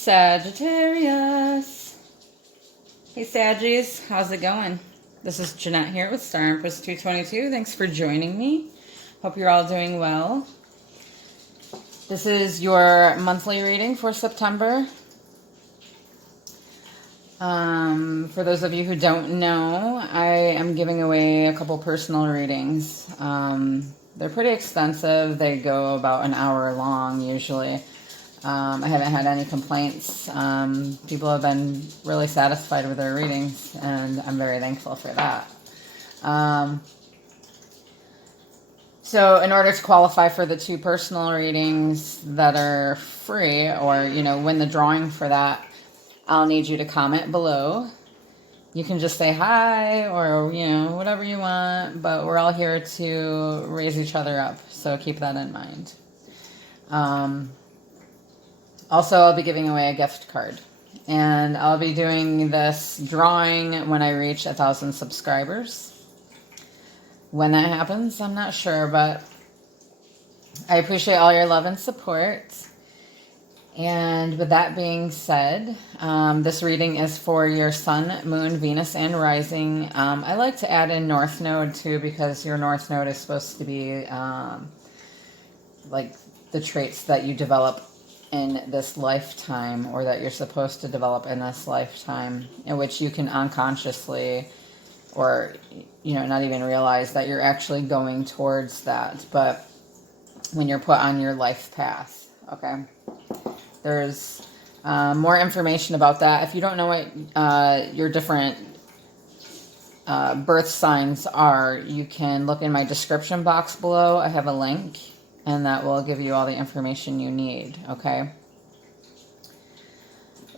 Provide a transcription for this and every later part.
Sagittarius. Hey Saggies, how's it going? This is Jeanette here with Star Empress 222. Thanks for joining me. Hope you're all doing well. This is your monthly reading for September. For those of you who don't know, I am giving away a couple personal readings. They're pretty extensive. They go about an hour long usually. I haven't had any complaints. People have been really satisfied with their readings, and I'm very thankful for that. So in order to qualify for the 2 personal readings that are free, or, win the drawing for that, I'll need you to comment below. You can just say hi or, whatever you want, but we're all here to raise each other up, so keep that in mind. Also, I'll be giving away a gift card, and I'll be doing this drawing when I reach 1,000 subscribers. When that happens, I'm not sure, but I appreciate all your love and support. And with that being said, this reading is for your Sun, Moon, Venus, and Rising. I like to add in North Node too, because your North Node is supposed to be like the traits that you develop in this lifetime, or that you're supposed to develop in this lifetime, in which you can unconsciously, or not even realize that you're actually going towards that, but when you're put on your life path. Okay, there's more information about that. If you don't know what your different birth signs are, you can look in my description box below. I have a link, and that will give you all the information you need, okay?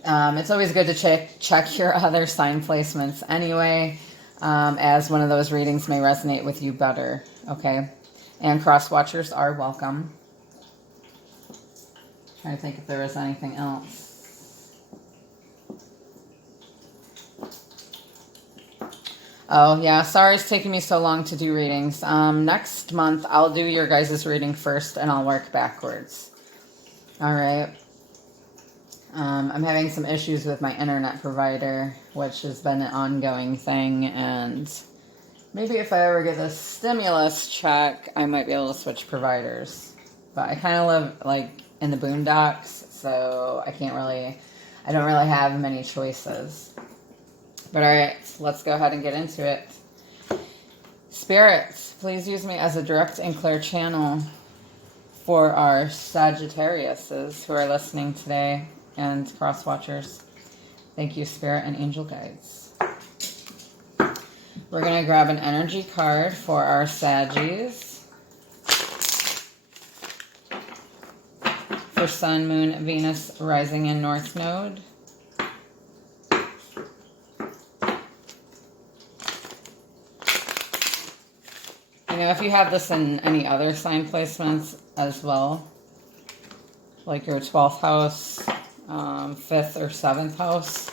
It's always good to check your other sign placements anyway, as one of those readings may resonate with you better, okay? And cross-watchers are welcome. Trying to think if there was anything else. Oh, yeah, sorry it's taking me so long to do readings. Next month, I'll do your guys' reading first, and I'll work backwards. All right. I'm having some issues with my internet provider, which has been an ongoing thing, and maybe if I ever get a stimulus check, I might be able to switch providers. But I kind of live, in the boondocks, so I don't really have many choices. But all right, let's go ahead and get into it. Spirits, please use me as a direct and clear channel for our Sagittariuses who are listening today, and cross-watchers. Thank you, Spirit and Angel Guides. We're going to grab an energy card for our Saggies. For Sun, Moon, Venus, Rising, and North Node. If you have this in any other sign placements as well, like your 12th house, 5th or 7th house.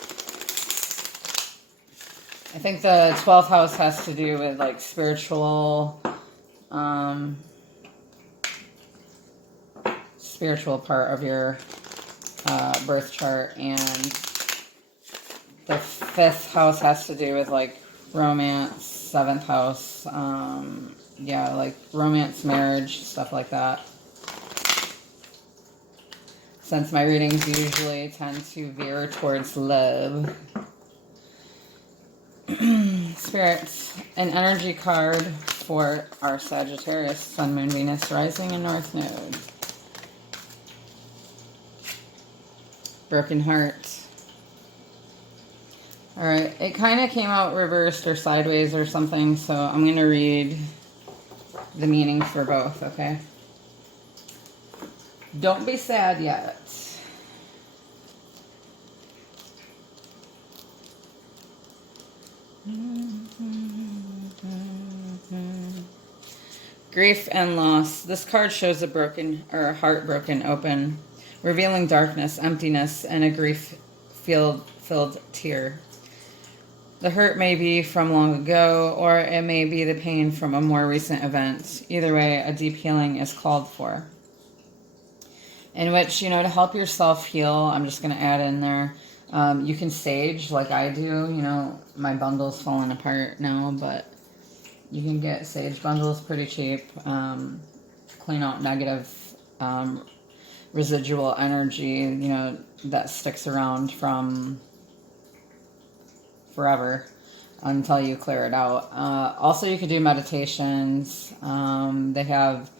I think the 12th house has to do with spiritual part of your birth chart, and the 5th house has to do with romance, 7th house, romance, marriage, stuff like that. Since my readings usually tend to veer towards love. Spirits, an energy card for our Sagittarius, Sun, Moon, Venus, Rising, and North Node. Broken heart. Alright, it kind of came out reversed or sideways or something, so I'm going to read the meaning for both, okay? Don't be sad yet. Grief and loss. This card shows a heart broken open, revealing darkness, emptiness, and a grief-filled tear. The hurt may be from long ago, or it may be the pain from a more recent event. Either way, a deep healing is called for. in which, to help yourself heal, I'm just going to add in there, you can sage like I do. My bundle's falling apart now, but you can get sage bundles pretty cheap. Clean out negative residual energy, that sticks around from forever until you clear it out. Also, you could do meditations. They have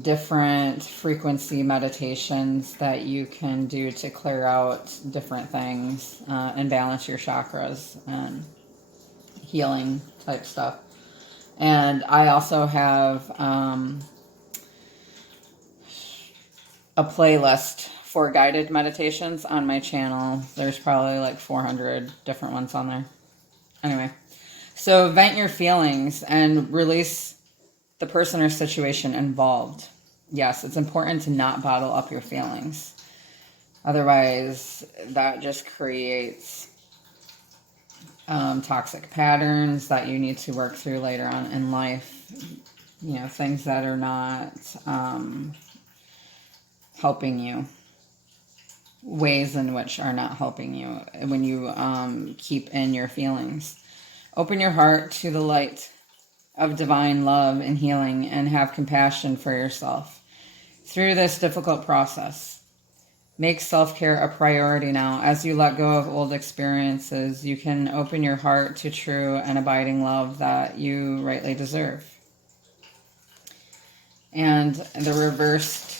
different frequency meditations that you can do to clear out different things and balance your chakras and healing type stuff. And I also have a playlist for guided meditations on my channel. There's probably like 400 different ones on there. Anyway, so vent your feelings and release the person or situation involved. Yes, it's important to not bottle up your feelings. Otherwise, that just creates toxic patterns that you need to work through later on in life. Things that are not helping you. Ways in which are not helping you when you keep in your feelings. Open your heart to the light of divine love and healing and have compassion for yourself through this difficult process. Make self-care a priority now. As you let go of old experiences, you can open your heart to true and abiding love that you rightly deserve. And the reversed,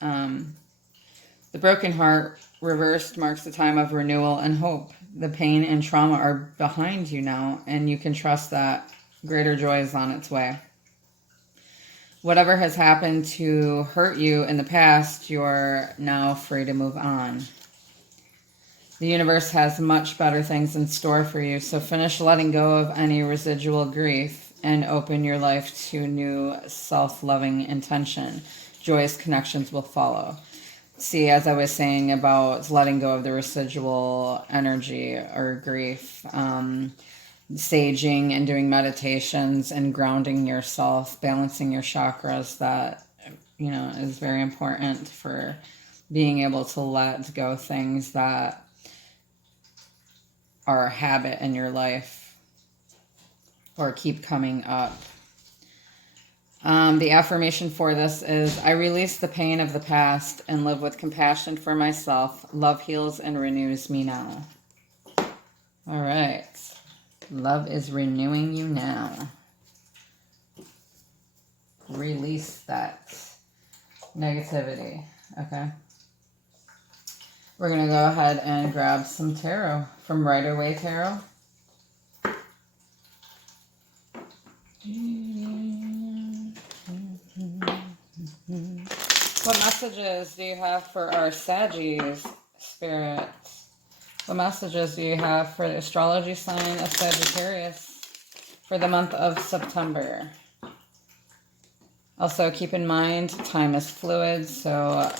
the broken heart reversed marks the time of renewal and hope. The pain and trauma are behind you now, and you can trust that greater joy is on its way. Whatever has happened to hurt you in the past, you're now free to move on. The universe has much better things in store for you, so finish letting go of any residual grief and open your life to new self-loving intention. Joyous connections will follow. See, as I was saying about letting go of the residual energy or grief, saging and doing meditations and grounding yourself, balancing your chakras, that, is very important for being able to let go things that are a habit in your life or keep coming up. The affirmation for this is, I release the pain of the past and live with compassion for myself. Love heals and renews me now. All right. Love is renewing you now. Release that negativity. Okay. We're going to go ahead and grab some tarot from Rider Waite Tarot. What messages do you have for our Saggies, spirits? What messages do you have for the astrology sign of Sagittarius for the month of September? Also, keep in mind, time is fluid, so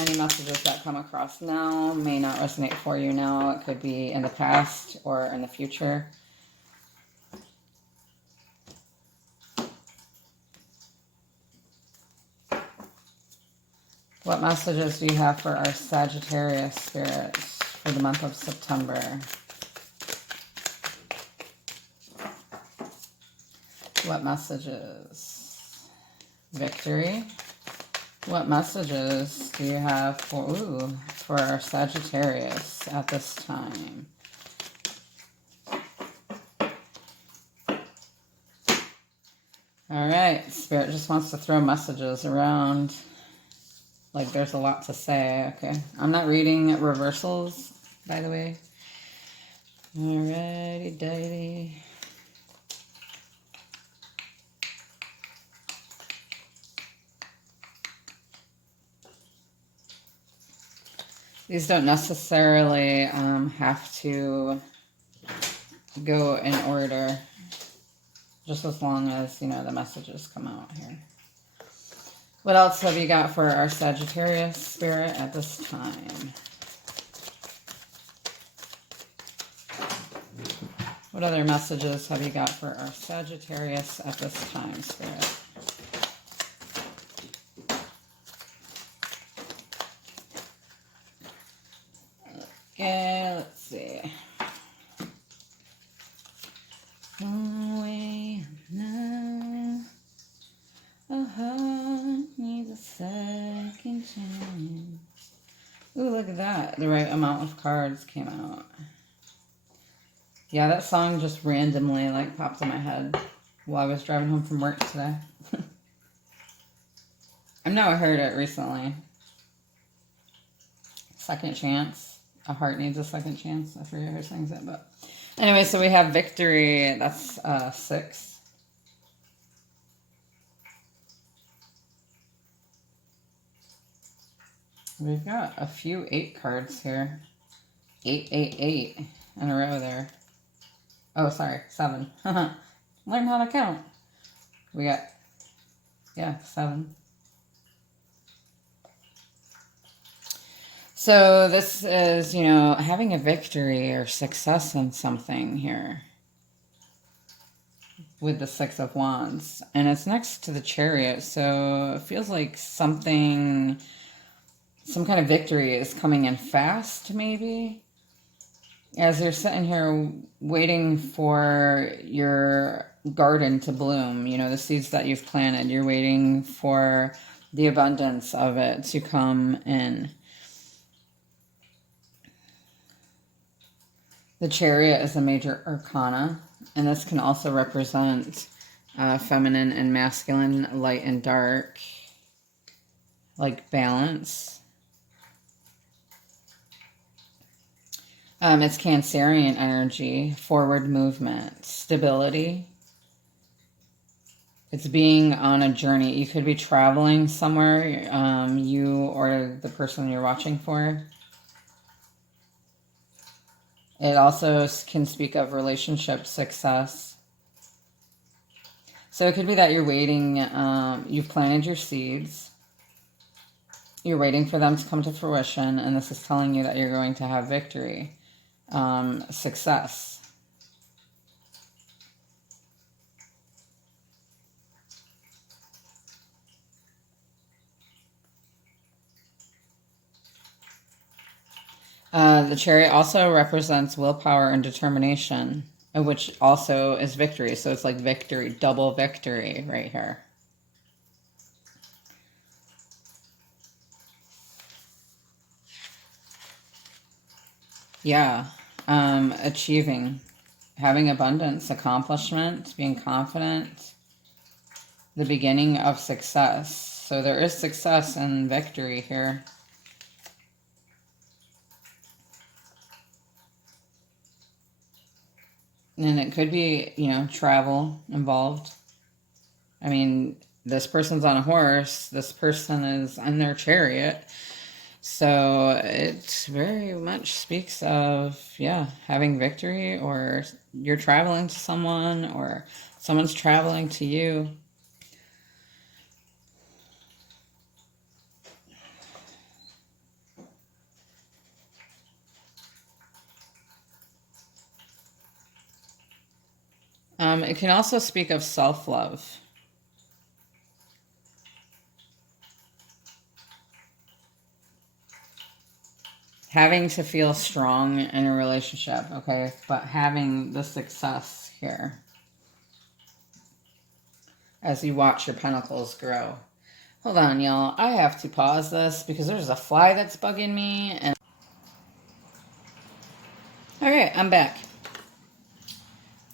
any messages that come across now may not resonate for you now. It could be in the past or in the future. What messages do you have for our Sagittarius spirits for the month of September? What messages? Victory. What messages do you have for our Sagittarius at this time? All right, Spirit just wants to throw messages around. Like there's a lot to say. Okay. I'm not reading reversals, by the way. Alrighty, dighty. These don't necessarily have to go in order, just as long as, the messages come out here. What else have you got for our Sagittarius spirit at this time? What other messages have you got for our Sagittarius at this time, spirit? Okay, let's see. One way now. A heart needs a second chance. Ooh, look at that. The right amount of cards came out. Yeah, that song just randomly like popped in my head while I was driving home from work today. I've never heard it recently. Second chance. A heart needs a second chance. I forget who sings it, but anyway, so we have victory. That's 6. We've got a few 8 cards here. 8, 8, 8 in a row there. Oh, sorry, 7. Learn how to count. We got, yeah, 7. So this is, you know, having a victory or success in something here with the 6 of Wands. And it's next to the Chariot, so it feels like something, some kind of victory is coming in fast, maybe. As you're sitting here waiting for your garden to bloom, you know, the seeds that you've planted, you're waiting for the abundance of it to come in. The Chariot is a major arcana, and this can also represent feminine and masculine, light and dark, like balance. It's Cancerian energy, forward movement, stability. It's being on a journey. You could be traveling somewhere, you or the person you're watching for. It also can speak of relationship success. So it could be that you're waiting, you've planted your seeds. You're waiting for them to come to fruition, and this is telling you that you're going to have victory, success. The Chariot also represents willpower and determination, which also is victory. So it's like victory, double victory right here. Yeah, achieving, having abundance, accomplishment, being confident, the beginning of success. So there is success and victory here. And it could be, you know, travel involved. I mean, this person's on a horse. This person is in their chariot. So it very much speaks of, yeah, having victory, or you're traveling to someone, or someone's traveling to you. It can also speak of self-love. Having to feel strong in a relationship, okay? But having the success here as you watch your pentacles grow. Hold on, y'all. I have to pause this because there's a fly that's bugging me. And all right, I'm back.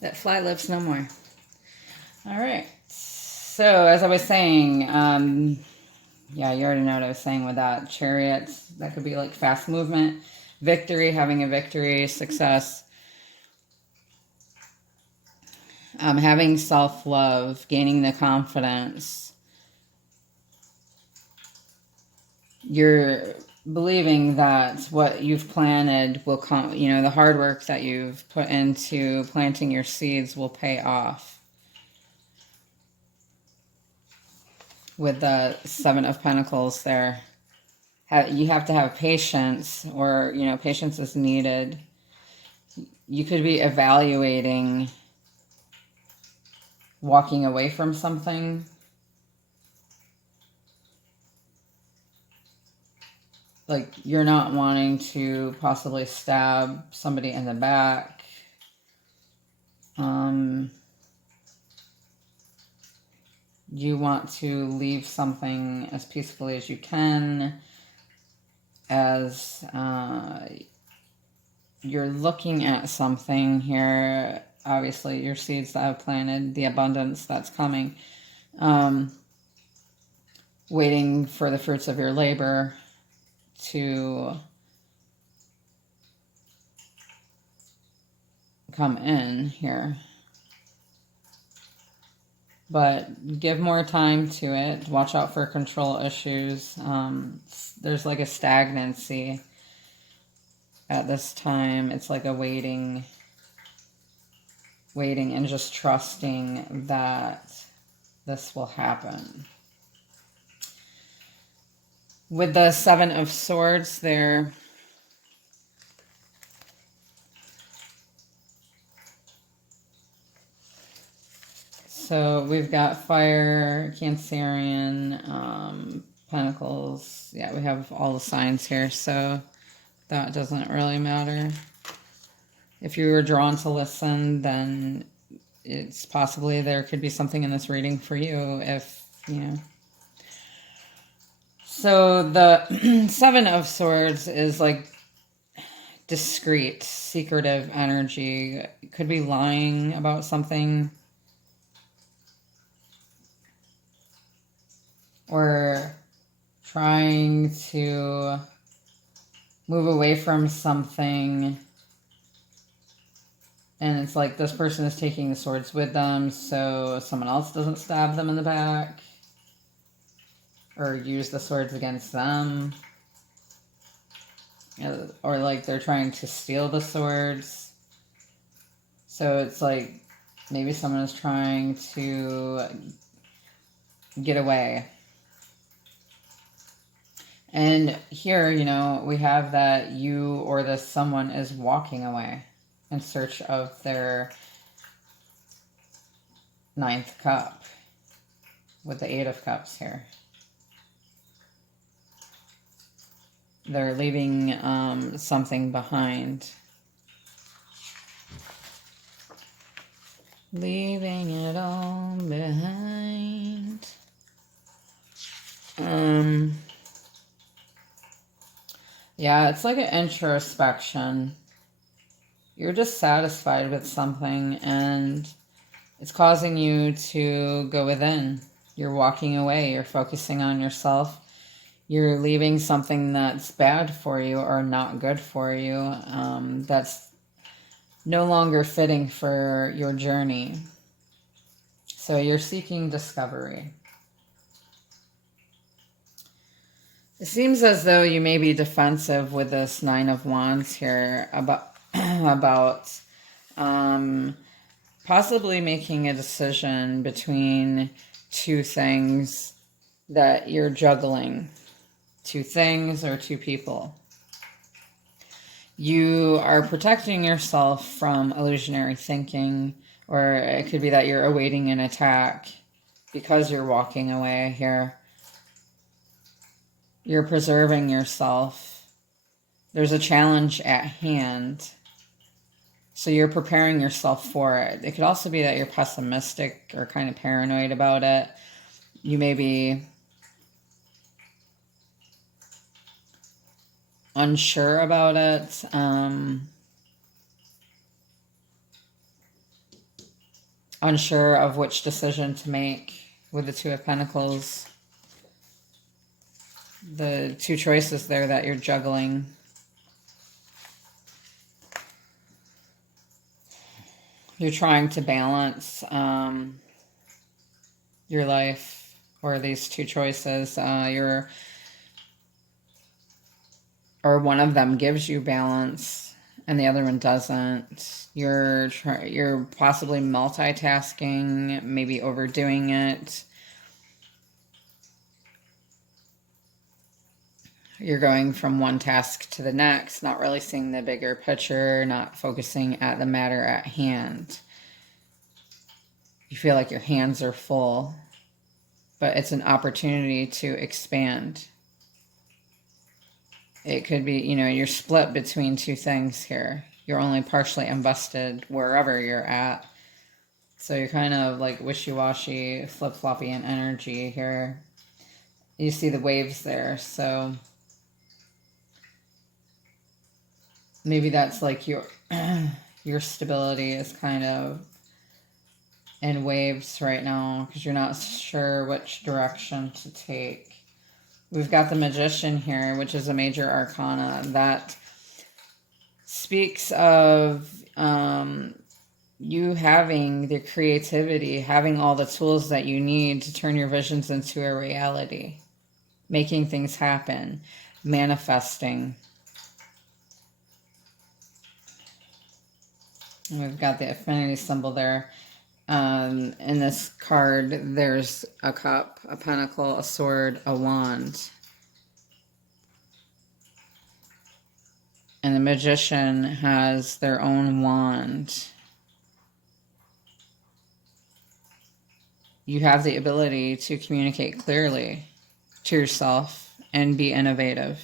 That fly lives no more. All right. So as I was saying, yeah, you already know what I was saying with that. Chariots, that could be like fast movement, victory, having a victory, success. Having self-love, gaining the confidence. You're believing that what you've planted will come, you know, the hard work that you've put into planting your seeds will pay off. With the 7 of Pentacles there. You have to have patience, or, you know, patience is needed. You could be evaluating walking away from something. like you're not wanting to possibly stab somebody in the back. You want to leave something as peacefully as you can, as you're looking at something here. Obviously, your seeds that have planted, the abundance that's coming, waiting for the fruits of your labor to come in here. But give more time to it. Watch out for control issues. There's like a stagnancy at this time. It's like a waiting and just trusting that this will happen. With the Seven of Swords there, so we've got fire, Cancerian, Pentacles. Yeah, we have all the signs here, so that doesn't really matter. If you were drawn to listen, then it's possibly there could be something in this reading for you, if, you know. So the Seven of Swords is like discreet, secretive energy. You could be lying about something, or trying to move away from something, and it's like this person is taking the swords with them so someone else doesn't stab them in the back or use the swords against them, or like they're trying to steal the swords. So it's like maybe someone is trying to get away. And here, you know, we have that you or this someone is walking away in search of their ninth cup with the Eight of Cups here. They're leaving something behind. Leaving it all behind. Yeah, it's like an introspection. You're dissatisfied with something and it's causing you to go within. You're walking away. You're focusing on yourself. You're leaving something that's bad for you or not good for you, that's no longer fitting for your journey. So you're seeking discovery. It seems as though you may be defensive with this Nine of Wands here about possibly making a decision between two things that you're juggling. Two things or two people. You are protecting yourself from illusionary thinking, or it could be that you're awaiting an attack because you're walking away here. You're preserving yourself. There's a challenge at hand. So you're preparing yourself for it. It could also be that you're pessimistic or kind of paranoid about it. You may be unsure about it. Unsure of which decision to make with the Two of Pentacles. The two choices there that you're juggling. You're trying to balance your life, or these two choices. Or one of them gives you balance and the other one doesn't. You're possibly multitasking, maybe overdoing it. You're going from one task to the next, not really seeing the bigger picture, not focusing at the matter at hand. You feel like your hands are full, but it's an opportunity to expand. It could be, you know, you're split between two things here. You're only partially invested wherever you're at. So you're kind of like wishy-washy, flip-floppy in energy here. You see the waves there. So maybe that's like your your stability is kind of in waves right now because you're not sure which direction to take. We've got the Magician here, which is a major arcana that speaks of you having the creativity, having all the tools that you need to turn your visions into a reality, making things happen, manifesting. And we've got the affinity symbol there. In this card, there's a cup, a pentacle, a sword, a wand. And the Magician has their own wand. You have the ability to communicate clearly to yourself and be innovative.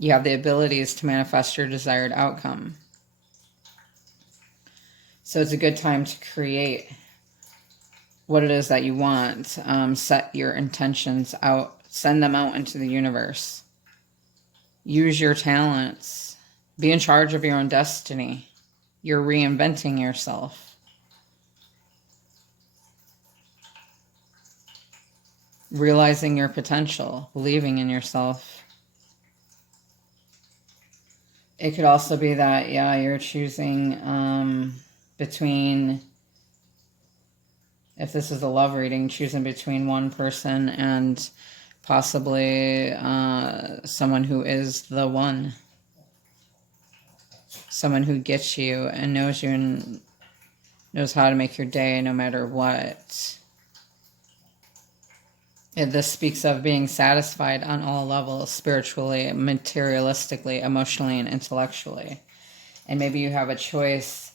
You have the abilities to manifest your desired outcome. So it's a good time to create what it is that you want. Set your intentions out. Send them out into the universe. Use your talents. Be in charge of your own destiny. You're reinventing yourself. Realizing your potential. Believing in yourself. It could also be that, yeah, you're choosing between, if this is a love reading, choosing between one person and possibly someone who is the one. Someone who gets you and knows you and knows how to make your day no matter what. This speaks of being satisfied on all levels, spiritually, materialistically, emotionally, and intellectually. And maybe you have a choice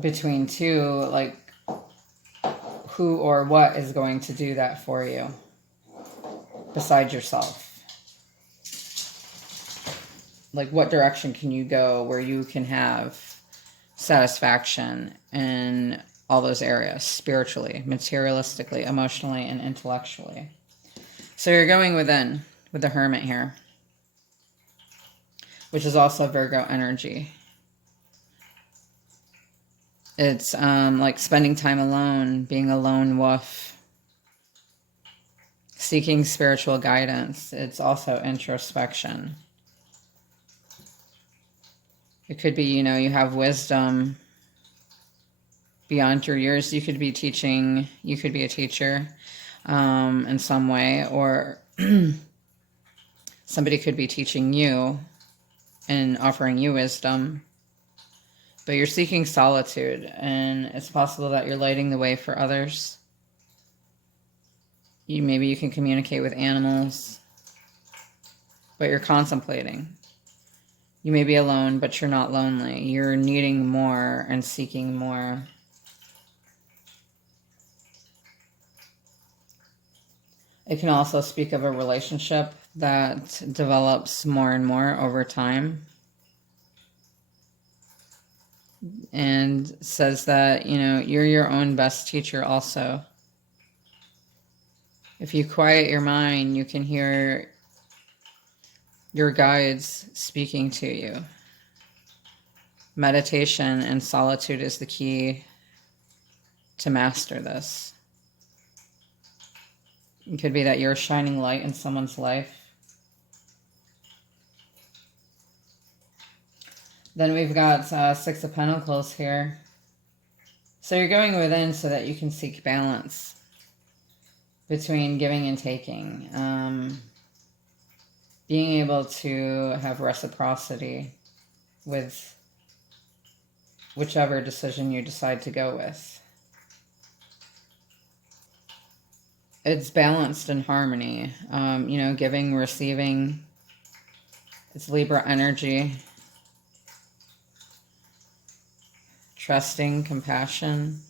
between two, like who or what is going to do that for you besides yourself. Like what direction can you go where you can have satisfaction in all those areas, spiritually, materialistically, emotionally, and intellectually. So you're going within with the Hermit here, which is also Virgo energy. It's like spending time alone, being a lone wolf, seeking spiritual guidance. It's also introspection. It could be, you know, you have wisdom beyond your years. You could be teaching, you could be a teacher in some way, or somebody could be teaching you and offering you wisdom. But you're seeking solitude, and it's possible that you're lighting the way for others. Maybe you can communicate with animals, but you're contemplating. You may be alone, but you're not lonely. You're needing more and seeking more. It can also speak of a relationship that develops more and more over time. And says that, you know, you're your own best teacher also. If you quiet your mind, you can hear your guides speaking to you. Meditation and solitude is the key to master this. It could be that you're a shining light in someone's life. Then we've got Six of Pentacles here. So you're going within so that you can seek balance between giving and taking. Being able to have reciprocity with whichever decision you decide to go with. It's balanced in harmony. You know, giving, receiving. It's Libra energy. Trusting, compassion.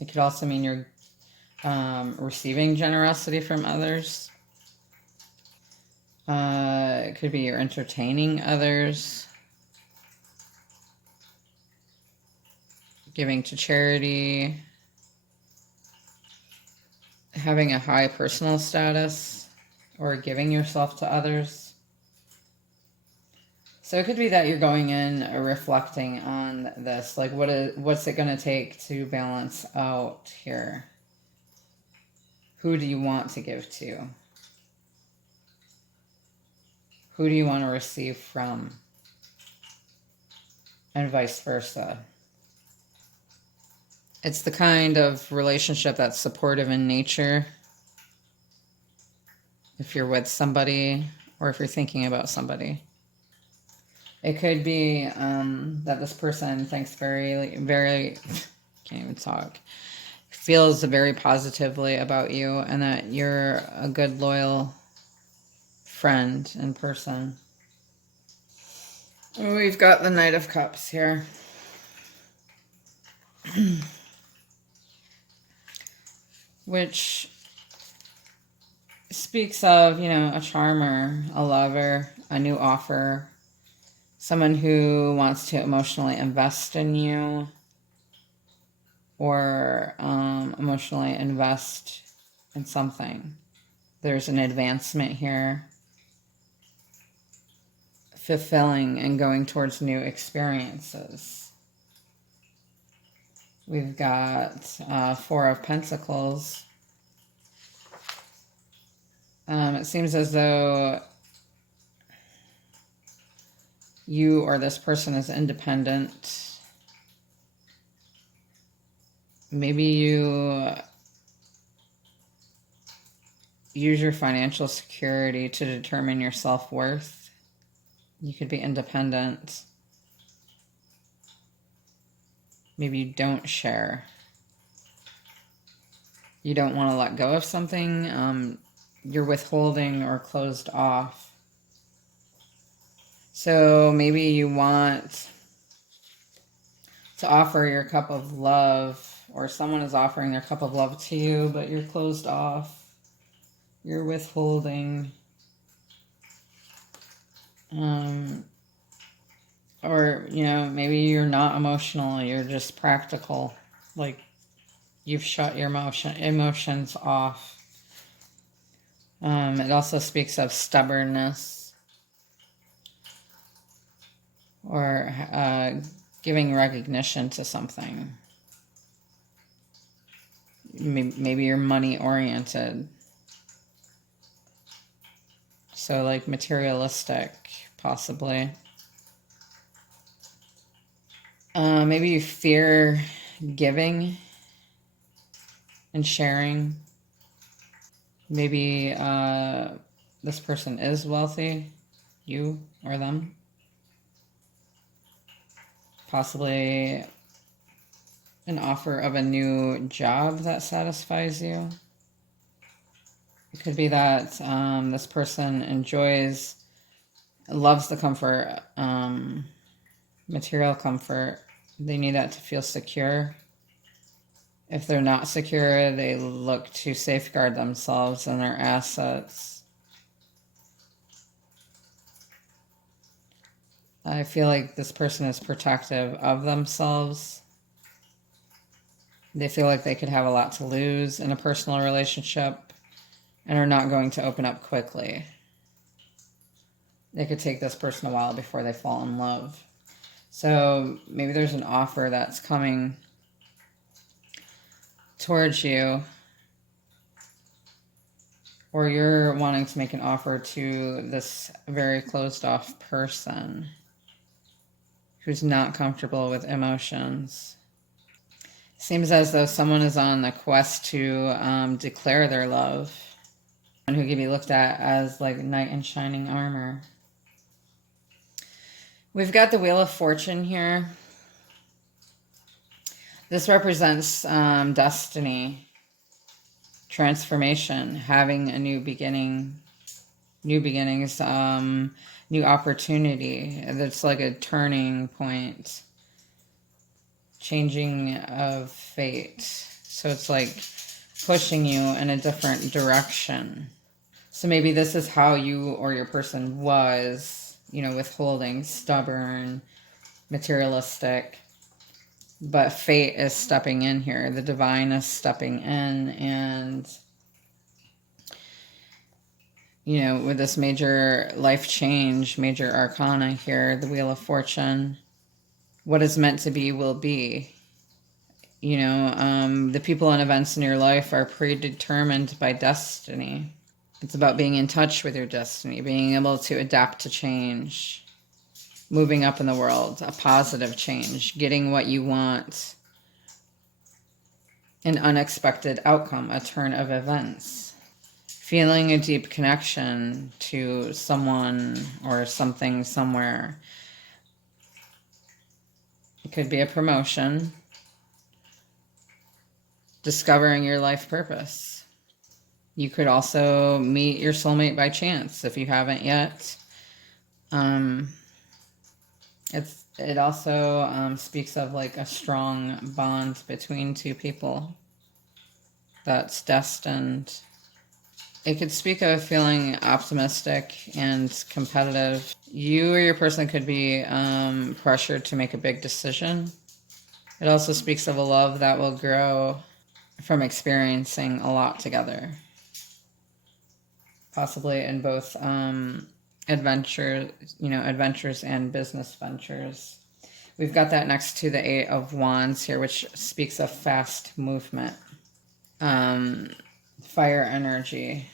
It could also mean you're receiving generosity from others. It could be you're entertaining others, giving to charity, having a high personal status, or giving yourself to others. So it could be that you're going in reflecting on this, like what's it going to take to balance out here? Who do you want to give to? Who do you want to receive from? And vice versa. It's the kind of relationship that's supportive in nature. If you're with somebody or if you're thinking about somebody. It could be that this person thinks very, can't even talk, feels very positively about you and that you're a good, loyal friend and person. We've got the Knight of Cups here. Which speaks of, a charmer, a lover, a new offer, someone who wants to emotionally invest in you or emotionally invest in something. There's an advancement here, fulfilling and going towards new experiences. We've got Four of Pentacles. It seems as though you or this person is independent. Maybe you use your financial security to determine your self-worth. You could be independent. Maybe you don't share. You don't want to let go of something. You're withholding or closed off. So maybe you want to offer your cup of love, or someone is offering their cup of love to you, but you're closed off. You're withholding. Or, maybe you're not emotional, you're just practical. Like, you've shut your emotions off. It also speaks of stubbornness. Or giving recognition to something. Maybe you're money-oriented. So, like, materialistic, possibly. Maybe you fear giving and sharing. Maybe this person is wealthy, you or them. Possibly an offer of a new job that satisfies you. It could be that this person loves the comfort, material comfort. They need that to feel secure. If they're not secure, they look to safeguard themselves and their assets. I feel like this person is protective of themselves. They feel like they could have a lot to lose in a personal relationship and are not going to open up quickly. It could take this person a while before they fall in love. So maybe there's an offer that's coming towards you, or you're wanting to make an offer to this very closed off person who's not comfortable with emotions. Seems as though someone is on the quest to declare their love, and who can be looked at as like knight in shining armor. We've got the Wheel of Fortune here. This represents destiny, transformation, having a new beginning, new beginnings, new opportunity. That's like a turning point, changing of fate. So it's like pushing you in a different direction. So maybe this is how you or your person was, you know, withholding, stubborn, materialistic. But fate is stepping in here. The divine is stepping in, and, you know, with this major life change, major arcana here, the Wheel of Fortune, what is meant to be will be. You know, the people and events in your life are predetermined by destiny. It's about being in touch with your destiny, being able to adapt to change, moving up in the world, a positive change, getting what you want, an unexpected outcome, a turn of events, feeling a deep connection to someone or something somewhere. It could be a promotion, discovering your life purpose. You could also meet your soulmate by chance if you haven't yet. It also speaks of like a strong bond between two people that's destined. It could speak of feeling optimistic and competitive. You or your person could be pressured to make a big decision. It also speaks of a love that will grow from experiencing a lot together. Possibly in both adventures and business ventures. We've got that next to the Eight of Wands here, which speaks of fast movement. Fire energy.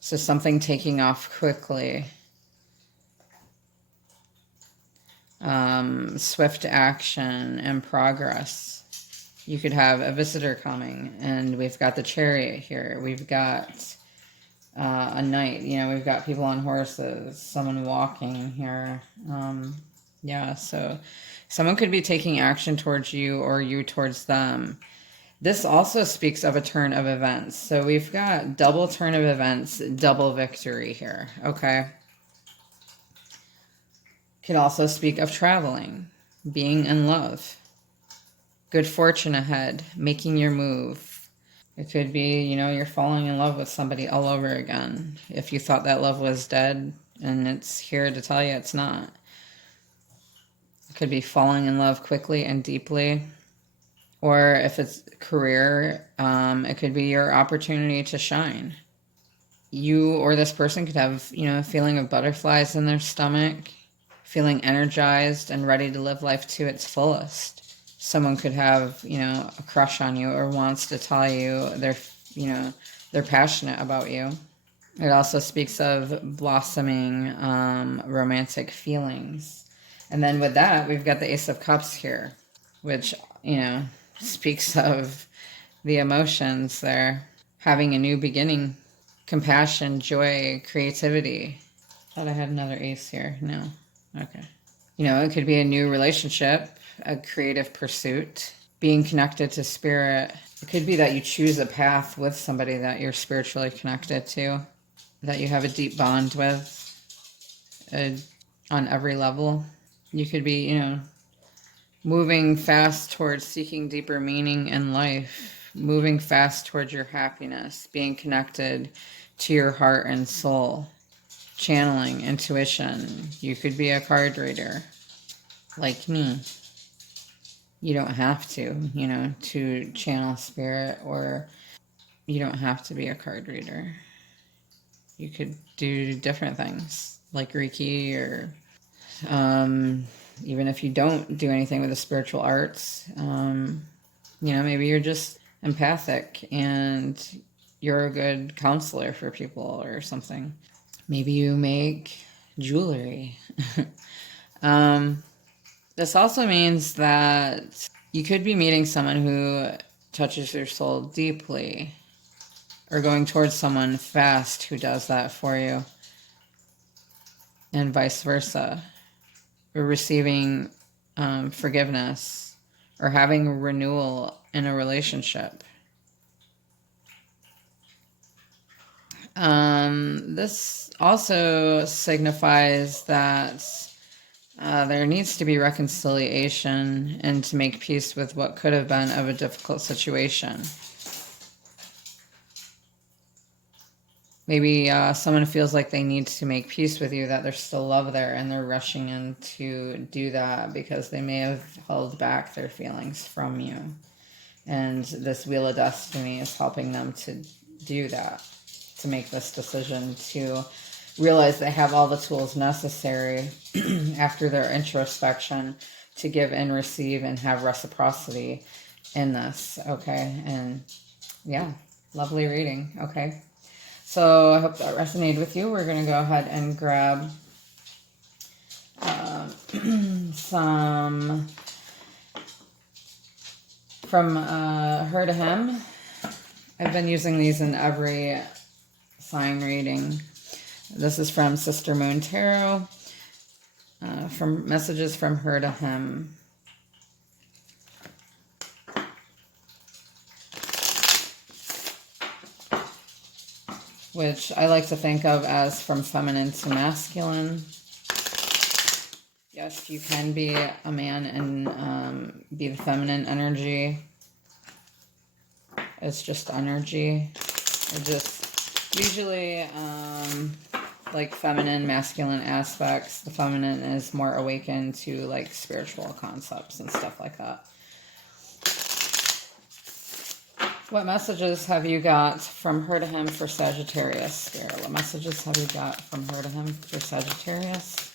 So something taking off quickly. Swift action and progress. You could have a visitor coming, and we've got the Chariot here. We've got a knight, you know, we've got people on horses, someone walking here. Yeah, so someone could be taking action towards you or you towards them. This also speaks of a turn of events. So we've got double turn of events, double victory here, okay? Could also speak of traveling, being in love, good fortune ahead, making your move. It could be, you know, you're falling in love with somebody all over again. If you thought that love was dead, and it's here to tell you it's not. It could be falling in love quickly and deeply. Or if it's career, it could be your opportunity to shine. You or this person could have, you know, a feeling of butterflies in their stomach, feeling energized and ready to live life to its fullest. Someone could have, you know, a crush on you or wants to tell you they're passionate about you. It also speaks of blossoming romantic feelings. And then with that, we've got the Ace of Cups here, which, you know, speaks of the emotions there. Having a new beginning, compassion, joy, creativity. Thought I had another ace here. No. Okay. You know, it could be a new relationship, a creative pursuit, being connected to spirit. It could be that you choose a path with somebody that you're spiritually connected to, that you have a deep bond with on every level. You could be, you know, moving fast towards seeking deeper meaning in life, moving fast towards your happiness, being connected to your heart and soul, channeling, intuition. You could be a card reader like me. You don't have to, you know, to channel spirit, or you don't have to be a card reader. You could do different things like Reiki, or even if you don't do anything with the spiritual arts, you know, maybe you're just empathic and you're a good counselor for people or something. Maybe you make jewelry. This also means that you could be meeting someone who touches your soul deeply, or going towards someone fast who does that for you, and vice versa. Or receiving forgiveness, or having renewal in a relationship. This also signifies that there needs to be reconciliation and to make peace with what could have been of a difficult situation. maybe someone feels like they need to make peace with you, that there's still love there, and they're rushing in to do that because they may have held back their feelings from you. And this Wheel of Destiny is helping them to do that, to make this decision, to realize they have all the tools necessary after their introspection to give and receive and have reciprocity in this. Okay. And yeah, lovely reading. Okay. So I hope that resonated with you. We're going to go ahead and grab some from Her to Him. I've been using these in every sign reading. This is from Sister Moon Tarot, from Messages from Her to Him. Which I like to think of as from feminine to masculine. Yes, you can be a man and be the feminine energy. It's just energy. It just usually like feminine, masculine aspects. The feminine is more awakened to like spiritual concepts and stuff like that. What messages have you got from Her to Him for Sagittarius, Spirit? What messages have you got from Her to Him for Sagittarius?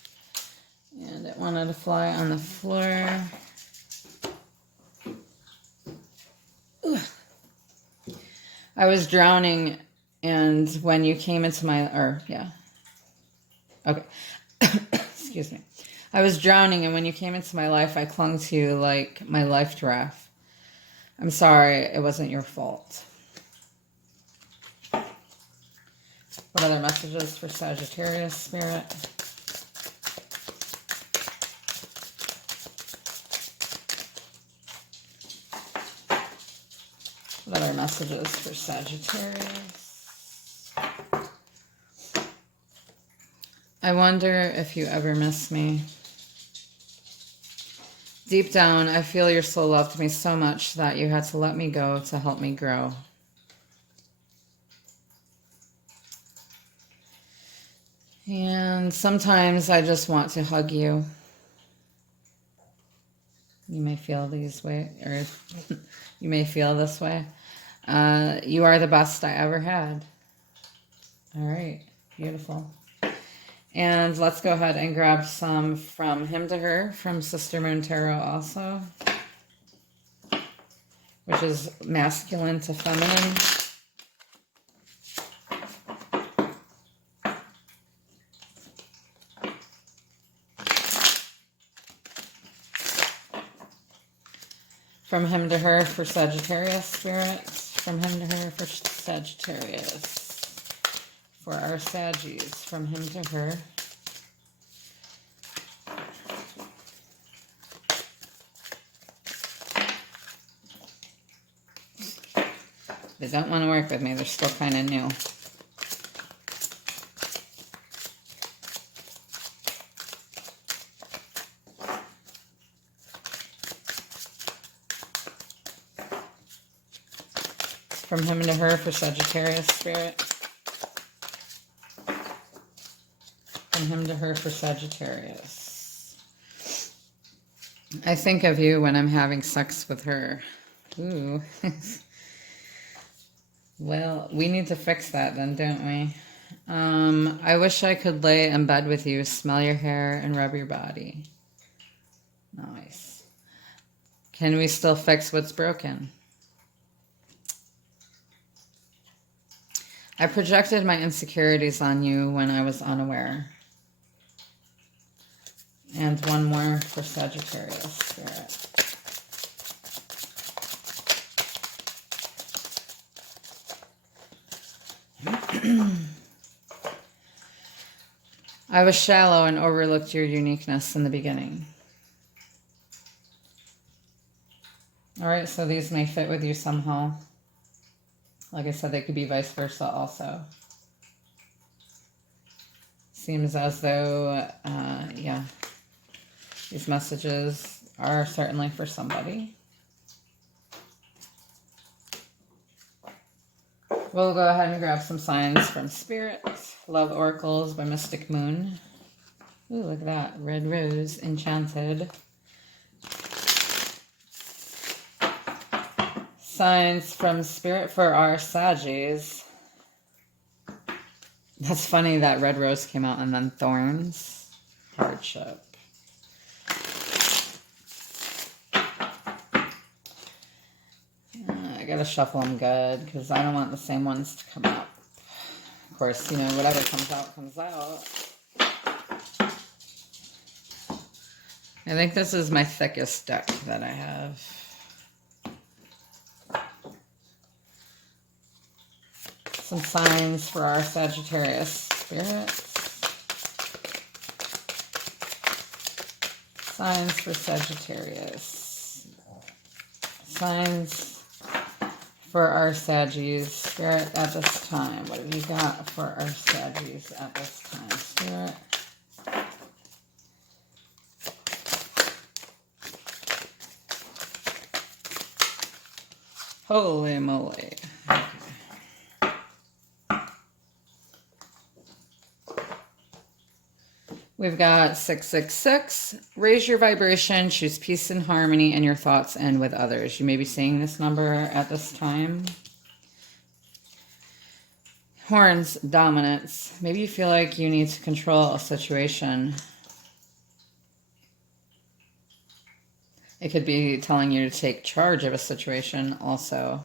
And it wanted to fly on the floor. Ugh. I was drowning, and when you came into my, okay. Excuse me. I was drowning, and when you came into my life, I clung to you like my life raft. I'm sorry, it wasn't your fault. What other messages for Sagittarius, Spirit? What other messages for Sagittarius? I wonder if you ever miss me. Deep down, I feel your soul loved me so much that you had to let me go to help me grow. And sometimes I just want to hug you. You may feel these way, or you may feel this way. You are the best I ever had. All right, beautiful. And let's go ahead and grab some from Him to Her, from Sister Moon Tarot also, which is masculine to feminine. From Him to Her for Sagittarius, Spirit. From Him to Her for Sagittarius. For our Saggies, from Him to Her. They don't want to work with me. They're still kind of new. From Him to Her for Sagittarius, Spirit. From Him to Her for Sagittarius. I think of you when I'm having sex with her. Ooh. Well, we need to fix that then, don't we? I wish I could lay in bed with you, smell your hair, and rub your body. Nice. Can we still fix what's broken? I projected my insecurities on you when I was unaware. And one more for Sagittarius, Spirit. I was shallow and overlooked your uniqueness in the beginning. All right, so these may fit with you somehow. Like I said, they could be vice versa also. Seems as though, yeah, these messages are certainly for somebody. We'll go ahead and grab some signs from Spirit. Love Oracles by Mystic Moon. Ooh, look at that. Red Rose, Enchanted. Signs from Spirit for our Sagis. That's funny that Red Rose came out and then Thorns. Hardship. I gotta shuffle them good because I don't want the same ones to come up. Of course, you know, whatever comes out, comes out. I think this is my thickest deck that I have. Some signs for our Sagittarius spirits. Signs for Sagittarius. Signs for our Saggies spirit at this time. What have you got for our Saggies at this time, Spirit? Holy moly. We've got 666. Raise your vibration, choose peace and harmony in your thoughts and with others. You may be seeing this number at this time. Horns, dominance. Maybe you feel like you need to control a situation. It could be telling you to take charge of a situation also.